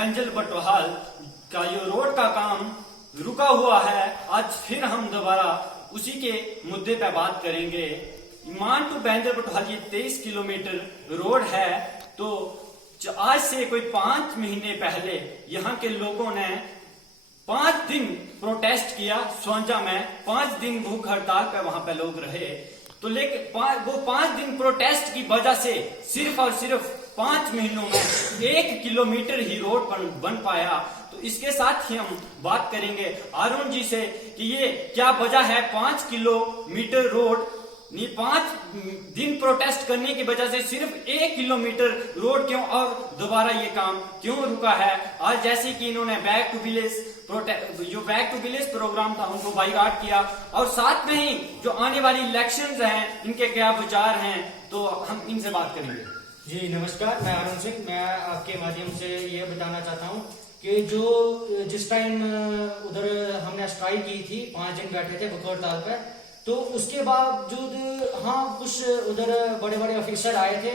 Benzyl Batwal का ये road का काम रुका हुआ है। आज फिर हम दोबारा उसी के मुद्दे पे बात करेंगे। ईमान टू बैंजल बटवाल ये 23 किलोमीटर रोड है। तो आज से कोई 5 महीने पहले यहाँ के लोगों ने 5 दिन प्रोटेस्ट किया। स्वांजा में 5 दिन भूख हड़ताल पे वहां पे लोग रहे। तो लेकिन वो 5 दिन प्रोटेस्ट की वजह से सिर्फ और सिर्फ 5 महीनों में 1 किलोमीटर ही रोड बन पाया। तो इसके साथ ही हम बात करेंगे अरुण जी से कि ये क्या वजह है 5 किलोमीटर रोड 5 दिन प्रोटेस्ट करने की वजह से सिर्फ 1 किलोमीटर रोड क्यों और दोबारा ये काम क्यों रुका है। आज जैसे कि इन्होंने बैक टू विलेज प्रोग्राम था उनको बाइकआउट किया और साथ में ही जो आने वाली इलेक्शंस हैं इनके क्या विचार हैं, तो हम इनसे बात करेंगे। जी नमस्कार, मैं अरुण सिंह। मैं आपके माध्यम से ये बताना चाहता हूँ कि जिस टाइम उधर हमने स्ट्राइक की थी, 5 दिन बैठे थे भूख हड़ताल पे, तो उसके बावजूद हाँ कुछ उधर बड़े बड़े ऑफिसर आए थे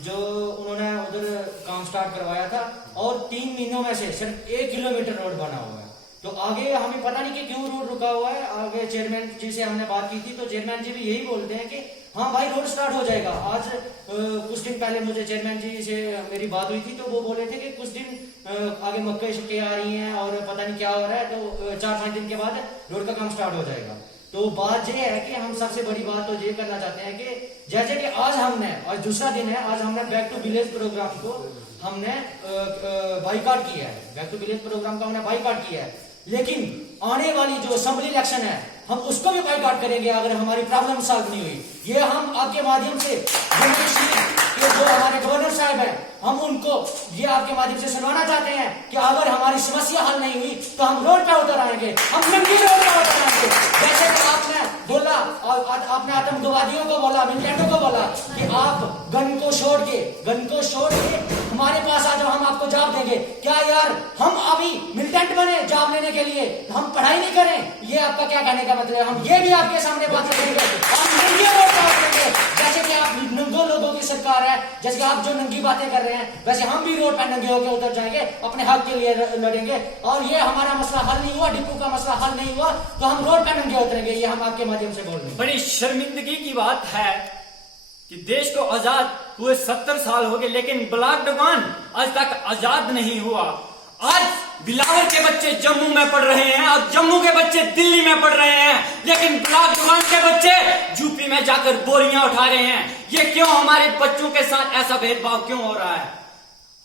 जो उन्होंने उधर काम स्टार्ट करवाया था और 3 महीनों में से सिर्फ 1 किलोमीटर रोड बना हुआ है। तो आगे हमें पता नहीं कि क्यों रोड रुका हुआ है। आगे चेयरमैन जी से हमने बात की थी तो चेयरमैन जी भी यही बोलते हैं कि हाँ भाई रोड स्टार्ट हो जाएगा। आज कुछ दिन पहले मुझे चेयरमैन जी से मेरी बात हुई थी तो वो बोले थे कि कुछ दिन आगे मक्के शक्के आ रही हैं और पता नहीं क्या हो रहा है, तो 4-5 दिन के बाद रोड का काम स्टार्ट हो जाएगा। तो बात ये है कि हम सबसे बड़ी बात तो ये करना चाहते हैं कि जैसे कि आज दूसरा दिन है, आज हमने बैक टू विलेज प्रोग्राम को हमने बाइकआउट किया है। बैक टू विलेज प्रोग्राम का हमने बाइकआउट किया है, लेकिन आने वाली जो असेंबली इलेक्शन है हम उसको भी बाइकआउट करेंगे अगर हमारी प्रॉब्लम सॉल्व नहीं हुई। ये हम आपके माध्यम से जो हमारे गवर्नर साहब हैं हम उनको ये आपके माध्यम से सुनाना चाहते हैं कि अगर हमारी समस्या हल नहीं हुई तो हम रोड पे उतर आएंगे, हम नंगी रोड पे उतर आएंगे। जैसे कि आपने बोला और आपने आतंकवादियों को बोला, मिलिटेंटों को बोला कि आप गन को छोड़ के हमारे पास आ जाओ, हम आपको जॉब देंगे। क्या यार हम अभी मिलिटेंट बने जॉब लेने के लिए, हम पढ़ाई नहीं करें? ये आपका क्या कहने का मतलब है? हम ये भी आपके सामने बात करेंगे, हम नंगी रोड पे उतरेंगे। जैसे कि आप नंगो लोगों की सरकार है, जैसे आप जो नंगी बातें कर रहे हैं वैसे हम भी रोड पर नंगे होकर उतर जाएंगे, अपने हक के लिए लड़ेंगे। और ये हमारा मसला हल नहीं हुआ, डिपू का मसला हल नहीं हुआ तो हम रोड पर नंगे उतरेंगे। ये हम आपके माध्यम से बोल रहे हैं। बड़ी शर्मिंदगी की बात है कि देश को आजाद हुए 70 साल हो गए लेकिन ब्लॉक डुगान आज तक आजाद नहीं हुआ। आज बिलावर के बच्चे जम्मू में पढ़ रहे हैं और जम्मू के बच्चे दिल्ली में पढ़ रहे हैं, लेकिन ब्लॉक डुगान के बच्चे यूपी में जाकर बोरियां उठा रहे हैं। ये क्यों हमारे बच्चों के साथ ऐसा भेदभाव क्यों हो रहा है?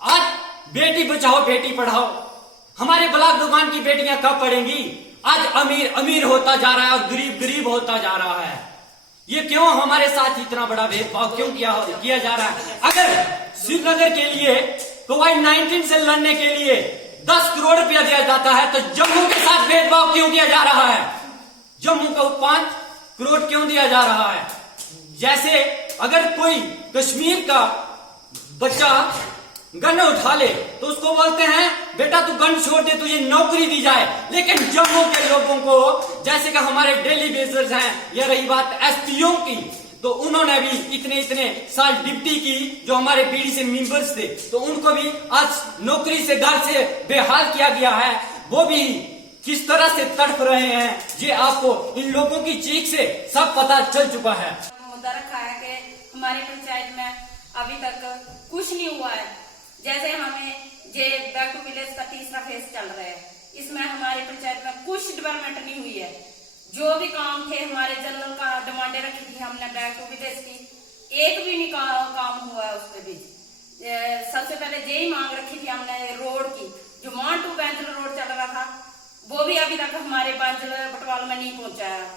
आज बेटी बचाओ बेटी पढ़ाओ, हमारे ब्लॉक डुगान की बेटियां कब पढ़ेंगी? आज अमीर अमीर होता जा रहा है और गरीब गरीब होता जा रहा है। ये क्यों हमारे साथ इतना बड़ा भेदभाव क्यों किया जा रहा है? अगर श्रीनगर के लिए कोविड-19 से लड़ने के लिए 10 करोड़ रुपया दिया जाता है तो जम्मू के साथ भेदभाव क्यों किया जा रहा है? जम्मू को 5 करोड़ क्यों दिया जा रहा है? जैसे अगर कोई कश्मीर का बच्चा गन उठा ले तो उसको बोलते हैं बेटा तू गन छोड़ दे, तुझे नौकरी दी जाए। लेकिन जम्मू के लोगों को, जैसे कि हमारे डेली बेसर्स हैं, यह रही बात एसपीओ की, तो उन्होंने भी इतने साल डिप्टी की जो हमारे पीढ़ी से मेंबर्स थे, तो उनको भी आज नौकरी से घर से बेहाल किया गया है। वो भी किस तरह से तड़प रहे हैं ये आपको इन लोगों की चीख से सब पता चल चुका है। मुद्दा रखा है कि हमारे पंचायत में अभी तक कुछ नहीं हुआ है। जैसे हमें जे बैक टू विलेज का 3रा फेज चल रहा है, इसमें हमारी पंचायत में कुछ डेवलपमेंट नहीं हुई है। जो भी काम थे हमारे जनरल का डिमांडें रखी थी हमने बैक टू विलेज की, एक भी नहीं काम हुआ है। उसमें भी सबसे पहले यही मांग रखी थी हमने रोड की, जो मान टू बैंजल रोड चल रहा था वो भी अभी तक हमारे बैंजल बटवाल में नहीं पहुंचा है।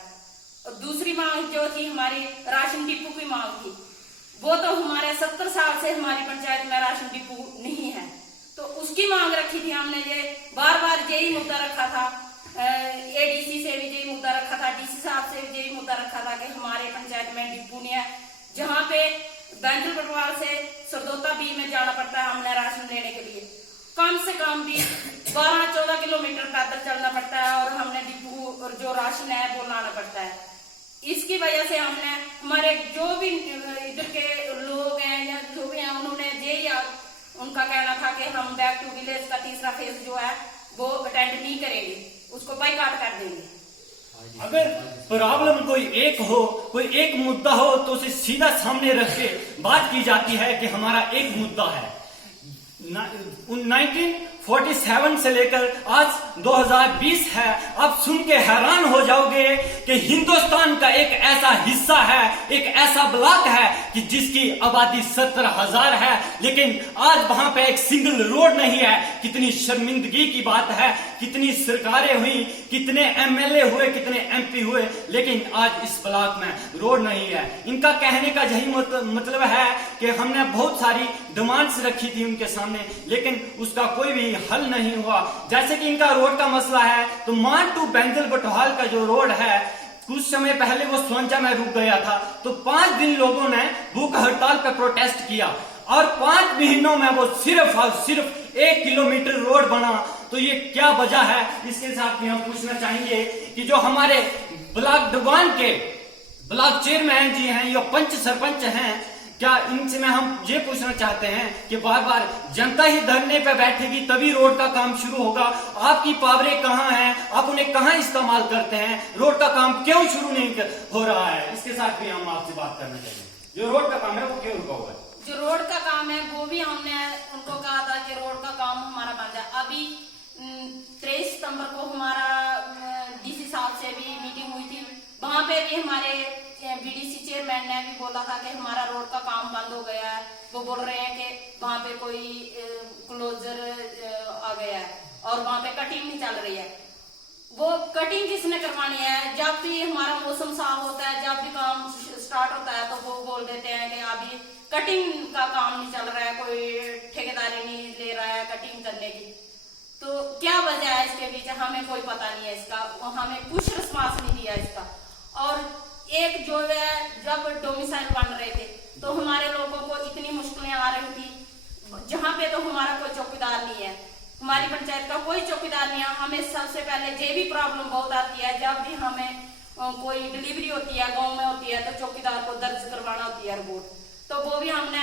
और दूसरी मांग जो थी हमारी राशन डिपो की मांग थी, वो तो हमारे 70 साल से हमारी पंचायत में राशन डिपो नहीं है, तो उसकी मांग रखी थी हमने। ये बार यही मुद्दा रखा था, एडीसी से भी यही मुद्दा रखा था, डीसी साहब से भी यही मुद्दा रखा था कि हमारे पंचायत में डिपो नहीं है, जहाँ पे बैंजल बटवाल से सरदोता बी में जाना पड़ता है हमने राशन लेने के लिए। कम से कम भी 12-14 किलोमीटर पैदल चलना पड़ता है और हमने डिपो और जो राशन है वो लाना पड़ता है। इसकी वजह से हमने हमारे जो भी इधर के लोग हैं या जो भी हैं उन्होंने यही उनका कहना था कि हम बैक टू विलेज का तीसरा फेज जो है वो अटेंड नहीं करेंगे, उसको बाइकाट कर देंगे। अगर प्रॉब्लम कोई एक हो, कोई एक मुद्दा हो तो उसे सीधा सामने रख के बात की जाती है कि हमारा एक मुद्दा है। 1947 से लेकर आज 2020 है। आप सुन के हैरान हो जाओगे कि हिंदुस्तान का एक ऐसा हिस्सा है, एक ऐसा ब्लॉक है कि जिसकी आबादी 17,000 है, लेकिन आज वहां पे एक सिंगल रोड नहीं है। कितनी शर्मिंदगी की बात है, कितनी सरकारें हुई, कितने एमएलए हुए, कितने एमपी हुए, लेकिन आज इस ब्लॉक में रोड नहीं है। इनका कहने का यही मतलब है कि हमने बहुत सारी डिमांड्स रखी थी उनके सामने, लेकिन उसका कोई भी हल नहीं हुआ। जैसे कि इनका रोड का मसला है तो मान टू बैंजल बटोहाल का जो रोड है, कुछ समय पहले वो सोनचा में रुक गया था, तो 5 दिन लोगों ने भूख हड़ताल पे प्रोटेस्ट किया और 5 महीनों में वो सिर्फ और सिर्फ 1 किलोमीटर रोड बना। तो ये क्या वजह है, इसके साथ भी हम पूछना चाहेंगे कि जो हमारे ब्लॉक डुगान के ब्लॉक चेयरमैन जी हैं या पंच सरपंच हैं, क्या इनसे में हम ये पूछना चाहते हैं कि बार बार जनता ही धरने पे बैठेगी तभी रोड का काम शुरू होगा। आपकी पावरें कहाँ हैं, आप उन्हें कहाँ इस्तेमाल करते हैं, रोड का काम क्यों शुरू नहीं हो रहा है? इसके साथ भी हम आपसे बात करना चाहिए। जो रोड का काम है वो क्यों रुका हुआ है? जो रोड का काम है वो भी हमने उनको कहा था कि रोड का काम हमारा बंद है। अभी 23 सितंबर को हमारा डीसी साहब से भी मीटिंग हुई थी, वहां पे भी हमारे बीडीसी चेयरमैन ने भी बोला था कि हमारा रोड का काम बंद हो गया है। वो बोल रहे हैं कि वहां पे कोई क्लोजर आ गया है और वहां पे कटिंग नहीं चल रही है। वो कटिंग किसने करवानी है? जब भी हमारा मौसम साफ होता है, जब भी काम स्टार्ट होता है, तो वो बोल देते हैं कि अभी कटिंग का काम नहीं चल रहा है, कोई ठेकेदारी नहीं ले रहा है कटिंग करने की। तो क्या वजह है इसके पीछे, हमें कोई पता नहीं है इसका, हमें कुछ रिस्पांस नहीं दिया इसका। और एक जो है, जब डोमिसाइल बन रहे थे तो हमारे लोगों को इतनी मुश्किलें आ रही थी, जहाँ पे तो हमारा कोई चौकीदार नहीं है, हमारी पंचायत का कोई चौकीदार नहीं है। हमें सबसे पहले ये भी प्रॉब्लम बहुत आती है, जब भी हमें कोई डिलीवरी होती है, गांव में होती है, तो चौकीदार को दर्ज करवाना होती है रिपोर्ट। तो वो भी हमने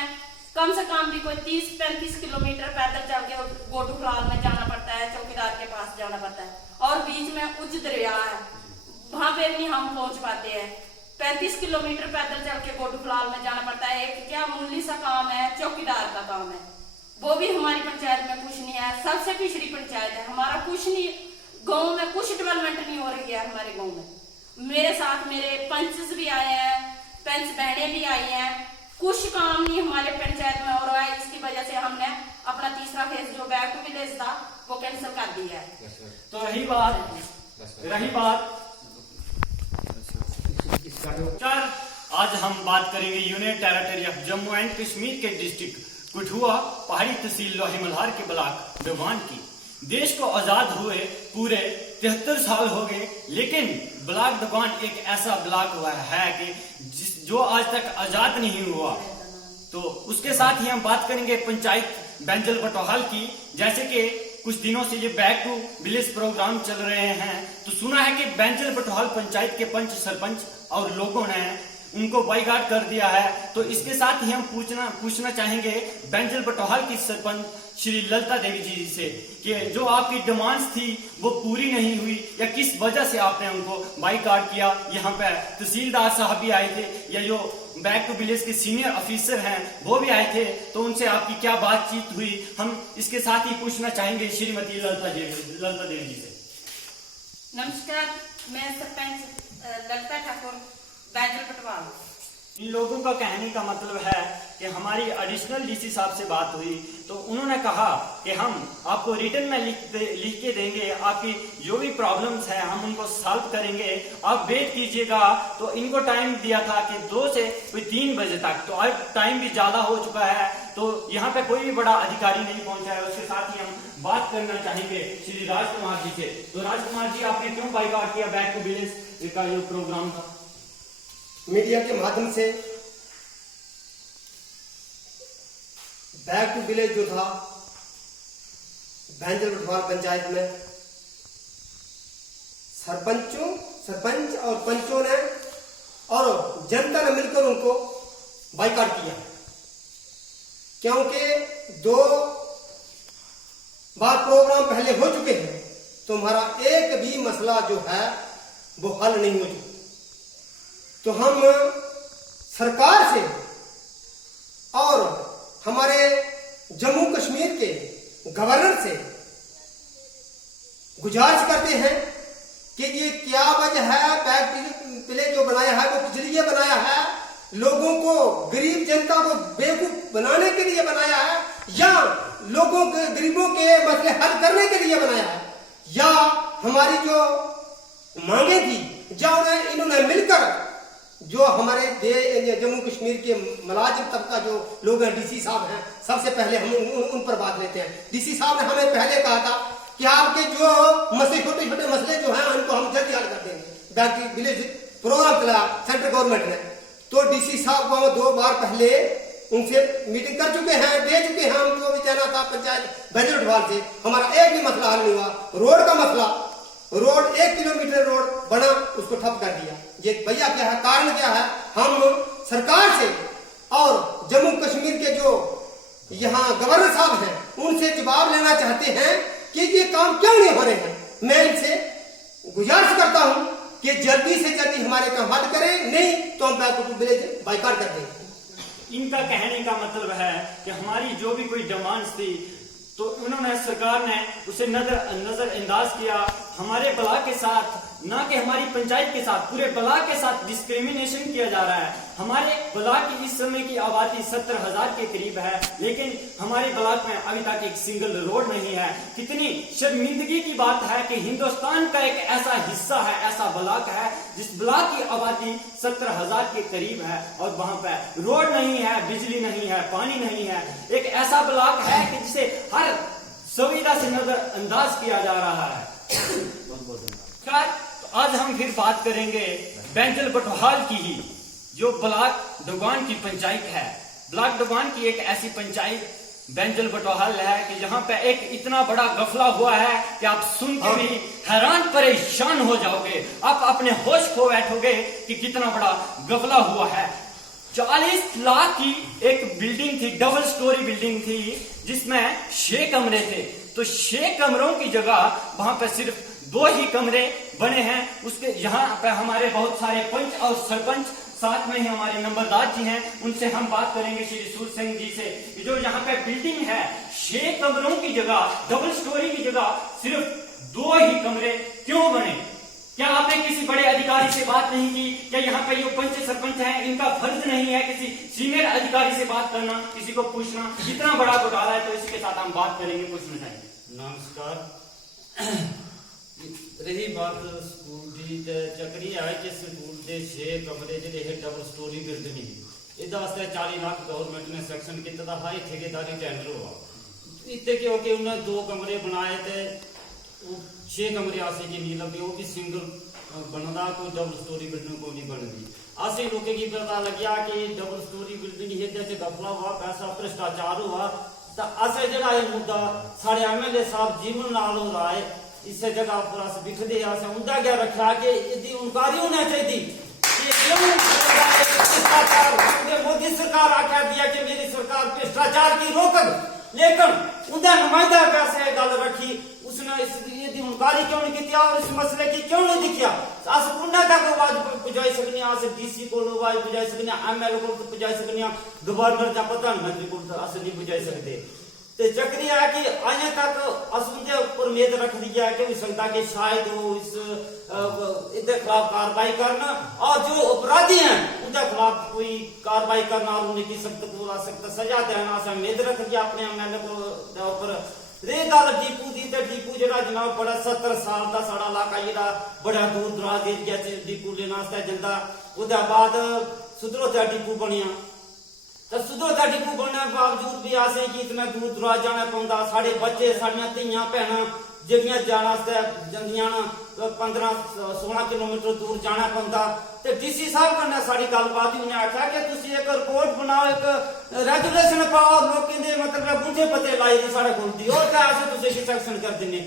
कम से कम भी कोई 30-35 किलोमीटर पैदल चल के गोटूखलाल में जाना पड़ता है, चौकीदार के पास जाना पड़ता है। और बीच में उच्च दरिया है, वहां पे भी हम पहुंच पाते हैं। 35 किलोमीटर पैदल चल के गोटूखलाल में जाना पड़ता है। एक क्या मामूली सा काम है, चौकीदार का काम है, वो भी हमारी पंचायत में कुछ नहीं है। सबसे पिछड़ी पंचायत है, हमारा कुछ नहीं, गांव में कुछ डेवलपमेंट नहीं हो रही है हमारे गांव में। मेरे साथ मेरे पंच भी आए हैं, पंच बहनें भी आई हैं, कुछ काम नहीं हमारे पंचायत में हो रहा है। इसकी वजह से हमने अपना तीसरा फेज जो बैक टू विलेज था वो कैंसिल कर दिया है। तो रही बात आज हम बात करेंगे union territory of Jammu and Kashmir के डिस्ट्रिक्ट कठुआ पहाड़ी तहसील लोहीमल्हार के ब्लॉक डुगान की। देश को आजाद हुए पूरे 73 साल हो गए, लेकिन ब्लॉक डुगान एक ऐसा ब्लॉक हुआ है कि जो आज तक आजाद नहीं हुआ। तो उसके साथ ही हम बात करेंगे पंचायत बैंजल बटोहाल की। जैसे कि कुछ दिनों से ये बैक टू विलेज प्रोग्राम चल रहे हैं, तो सुना है कि बैंजल बटोहाल पंचायत के पंच सरपंच और लोगों ने उनको बाइकाट कर दिया है। तो इसके साथ ही हम पूछना चाहेंगे बैंजल बटोहाल की सरपंच श्री ललिता देवी जी से कि जो आपकी डिमांड्स थी वो पूरी नहीं हुई, या किस वजह से आपने उनको बाइकाट किया। यहाँ पे तहसीलदार साहब भी आए थे, या जो बैक टू विलेज के सीनियर ऑफिसर हैं वो भी आए थे, तो उनसे आपकी क्या बातचीत हुई, हम इसके साथ ही पूछना चाहेंगे श्रीमती ललिता देवी जी से। नमस्कार, मैं सरपंच ललिता ठाकुर बैंजल बटवाल। इन लोगों का कहने का मतलब है कि हमारी एडिशनल डीसी साहब से बात हुई, तो उन्होंने कहा कि हम आपको रिटर्न में लिख के देंगे, आपकी जो भी प्रॉब्लम्स हैं हम उनको सॉल्व करेंगे, आप वेट कीजिएगा। तो इनको टाइम दिया था कि 2 से 3 बजे तक, तो अब टाइम भी ज्यादा हो चुका है, तो यहाँ पे कोई भी बड़ा अधिकारी नहीं पहुंचा है। उसके साथ ही हम बात करना चाहेंगे श्री राजकुमार जी से। तो राजकुमार जी, आपने क्यों बाइकाट किया बैक टू विलेज का जो प्रोग्राम था? मीडिया के माध्यम से बैक टू विलेज जो था बैंजल बटवाल पंचायत में, सरपंच और पंचों ने और जनता ने मिलकर उनको बाइकाट किया, क्योंकि 2 बार प्रोग्राम पहले हो चुके हैं, तो हमारा एक भी मसला जो है वो हल नहीं हो चुका। तो हम सरकार से और हमारे जम्मू कश्मीर के गवर्नर से गुजारिश करते हैं कि ये क्या वजह है, बैक प्ले जो बनाया है वो किस लिए बनाया है, लोगों को, गरीब जनता को बेवकूफ बनाने के लिए बनाया है, या लोगों के, गरीबों के मसले हल करने के लिए बनाया है, या हमारी जो मांगे थी, या इन्होंने मिलकर जो हमारे जम्मू कश्मीर के मुलाजिम तबका जो लोग हैं, डीसी साहब हैं, सबसे पहले हम उन पर बात लेते हैं। डीसी साहब ने हमें पहले कहा था कि आपके जो मसले, छोटे छोटे मसले जो हैं उनको हम जल्दी हल कर देंगे। बैक विलेज प्रोग्राम चलाया सेंट्रल गवर्नमेंट ने, तो डीसी साहब को हम 2 बार पहले उनसे मीटिंग कर चुके हैं, दे चुके हैं हम जो भी कहना था पंचायत बजट विभाग से। हमारा एक भी मसला हल नहीं हुआ। रोड का मसला, रोड 1 किलोमीटर रोड बना, उसको ठप कर दिया। ये भैया क्या है, कारण क्या है? हम सरकार से और जम्मू कश्मीर के जो यहाँ गवर्नर साहब हैं उनसे जवाब लेना चाहते हैं कि ये काम क्यों नहीं हो रहे हैं। मैं इनसे गुजारिश करता हूं कि जल्दी से जल्दी हमारे काम हल करें, नहीं तो हम बैक टू विलेज बाइकाट कर देंगे। इनका कहने का मतलब है कि हमारी जो भी कोई डिमांड्स थी तो उन्होंने, सरकार ने उसे नजरअंदाज किया। हमारे ब्लॉक के साथ, ना कि हमारी पंचायत के साथ, पूरे ब्लॉक के साथ डिस्क्रिमिनेशन किया जा रहा है। हमारे ब्लॉक की इस समय की आबादी 70,000 के करीब है, लेकिन हमारे ब्लॉक में अभी तक एक सिंगल रोड नहीं है। कितनी शर्मिंदगी की बात है कि हिंदुस्तान का एक ऐसा हिस्सा है, ऐसा ब्लॉक है जिस ब्लॉक की आबादी 70,000 के करीब है और वहां पे रोड नहीं है, बिजली नहीं है, पानी नहीं है। एक ऐसा ब्लॉक है कि जिसे हर सुविधा से नजरअंदाज किया जा रहा है। तो आज हम फिर बात करेंगे बैंजल बटवाल की ही, जो ब्लॉक डोगान की पंचायत है। ब्लॉक डोगान की एक ऐसी पंचायत बैंजल बटवाल है कि जहां पे एक इतना बड़ा गफला हुआ है कि आप सुन के भी हैरान परेशान हो जाओगे। आप अपने होश खो बैठोगे कि कितना बड़ा गफला हुआ है। 40 लाख की एक बिल्डिंग थी, डबल स्टोरी बिल्डिंग थी, जिसमें 6 कमरे थे। तो 6 कमरों की जगह वहां पे सिर्फ 2 ही कमरे बने हैं। उसके यहाँ पे हमारे बहुत सारे पंच और सरपंच, साथ में ही हमारे नंबरदार जी हैं, उनसे हम बात करेंगे श्री सूर सिंह जी से। जो यहाँ पे बिल्डिंग है, 6 कमरों की जगह, डबल स्टोरी की जगह सिर्फ 2 ही कमरे क्यों बने? क्या आपने किसी बड़े अधिकारी से बात नहीं की? क्या यहाँ पे जो पंच सरपंच हैं इनका फर्ज नहीं है किसी सीनियर अधिकारी से बात करना, किसी को पूछना? इतना बड़ा घोटाला है, तो इसके साथ हम बात करेंगे। पूछना चाहिए। नमस्कार। रही बात स्कूल की, चक्री है कि स्कूल के 6 कमरे ਜਿਹੜੇ डबल स्टोरी बिल्डिंग ਇਹਦੇ ਵਾਸਤੇ 40 लाख गवर्नमेंट ने सैक्शन ਕੀਤਾ ਤਾਂ ਹਾਈ ਠੇਕੇਦਾਰੀ ਟੈਂਡਰ ਹੋਆ। ਇੱਥੇ ਕਿ ਉਹਨੇ 2 कमरे बनाए थे, 6 कमरे आसे की नहीं लगे, वो भी सिंगल बनता, कोई डबल स्टोरी बिल्डिंग को नहीं बनती। असें लोगों की पता लग्या कि डबल स्टोरी बिल्डिंग ये गफला हुआ, पैसा भ्रष्टाचार हुआ। तो असें जरा मुद्दा साढ़े MLA साहब जीवन नाल हो रहा है, इस जगह पर अस बिखदे असें उंदा क्या रखा कि इसकी इंक्वायरी होनी चाहिए। मोदी सरकार आख्या दिया कि मेरी सरकार भ्रष्टाचार की रोकन, लेकिन उनका नुमाइंदा कैसे गल रखी, उसने इसकी इंक्वायरी क्यों नहीं की और इस मसले की क्यों नहीं दिखिया? अस उन्हें तक आवाज पुजाई सकने, अस DC को आवाज पुजाई सकने, MLA को पुजाई सकने, गवर्नर या प्रधानमंत्री को अस नहीं पुजाई सकते। तो चक्री है कि अजें तक अस उनके ऊपर उम्मीद रख दी है कि हो सकता कि शायद वो इसके खिलाफ कार्रवाई करना और जो अपराधी हैं उनके खिलाफ कोई कार्रवाई करना और उनकी सख्त सजा देना। अस उम्मीद रख दिया अपने MLA को ऊपर। रही गल डीपू की, तो डीपू जो जनाब बड़ा 70 साल का साड़ा इलाका जेड़ा बड़ा दूर दराज एरिया च डीपू लेना जल्दा। उसके बाद सुधरोता डीपू बनिया, तो सुधरोता डीपू बनने के बावजूद भी असें कि इतना दूर दराज जाना पौंदा। साढ़े बच्चे, साड़ियां धियां भैनां जेह्ड़ियां जाना जंदियां न 15-16 किलोमीटर दूर जाना पौंदा। तो DC साहब कन्नै साड़ी गलबात उन्हें आख्या कि तुसीं एक रिपोर्ट बनाओ, एक रेगुलेशन पाओ, लोकें दे मतलब बूझे पते लाई दी साढ़े कोल दी, और क्या असें तुसें की सैक्शन कर दिन्ने।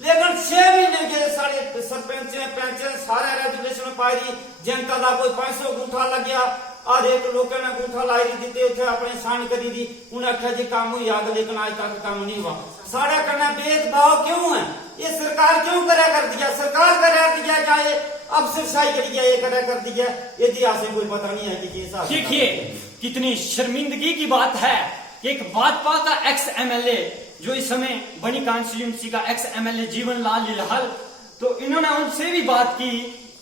लेकिन 6 महीने गए, साढ़े सरपंच पैंच सारे रेगुलेशन पाई दी, जनता का कोई 500 गुंठा लग्या और एक लोग ने अंगूठा लाई दी थे अपने साइन करी दी, उन्हें आख्या जी काम हुई आग, लेकिन आज तक काम नहीं हुआ। सारा करना भेदभाव क्यों है? ये सरकार क्यों करा कर दिया? सरकार करा दिया चाहे अब सिरसाई कर दिया, ये करा कर दिया, इतिहास से कोई पता नहीं है कि ये साहब। देखिए कितनी शर्मिंदगी की बात है कि एक भाजपा का एक्स एमएलए, जो इस समय बनी कॉन्स्टिट्यूंसी का एक्स एमएलए जीवन लाल लिलहल, तो इन्होंने उनसे भी बात की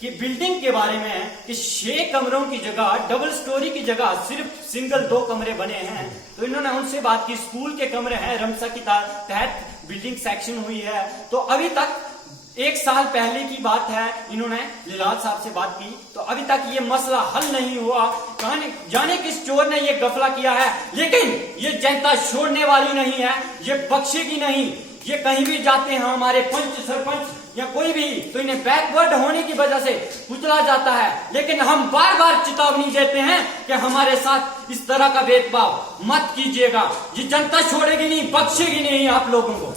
कि बिल्डिंग के बारे में कि 6 कमरों की जगह, डबल स्टोरी की जगह सिर्फ सिंगल 2 कमरे बने हैं। तो इन्होंने उनसे बात की, स्कूल के कमरे हैं, रमसा की तहत बिल्डिंग सेक्शन हुई है। तो अभी तक 1 साल पहले की बात है, इन्होंने लिलाल साहब से बात की, तो अभी तक ये मसला हल नहीं हुआ। जाने किस चोर ने ये गफला किया है, लेकिन ये जनता छोड़ने वाली नहीं है, ये बख्शेगी नहीं। ये कहीं भी जाते हैं, हमारे पंच सरपंच या कोई भी, तो इन्हें बैकवर्ड होने की वजह से कुचला जाता है। लेकिन हम बार बार चेतावनी देते हैं कि हमारे साथ इस तरह का भेदभाव मत कीजिएगा। ये जनता छोड़ेगी नहीं, बख्शेगी नहीं आप लोगों को।